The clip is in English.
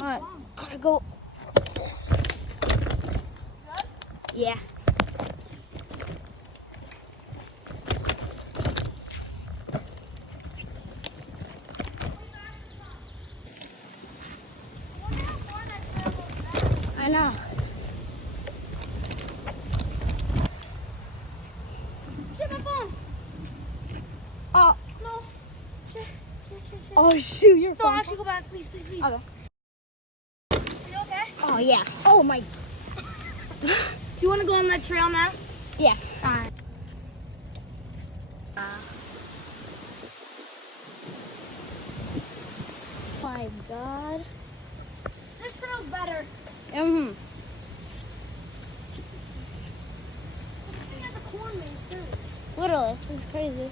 Gotta go like this. Yeah. I know. Shit, my phone. Oh. No. Shit. Oh shoot, your No, phone. actually, go back, please. Okay. Are you okay? Oh yeah. Oh my. Do you want to go on that trail now? Yeah. Alright. My God. This trail's better. Mm-hmm. This thing has a corn maze too. Literally, this is crazy.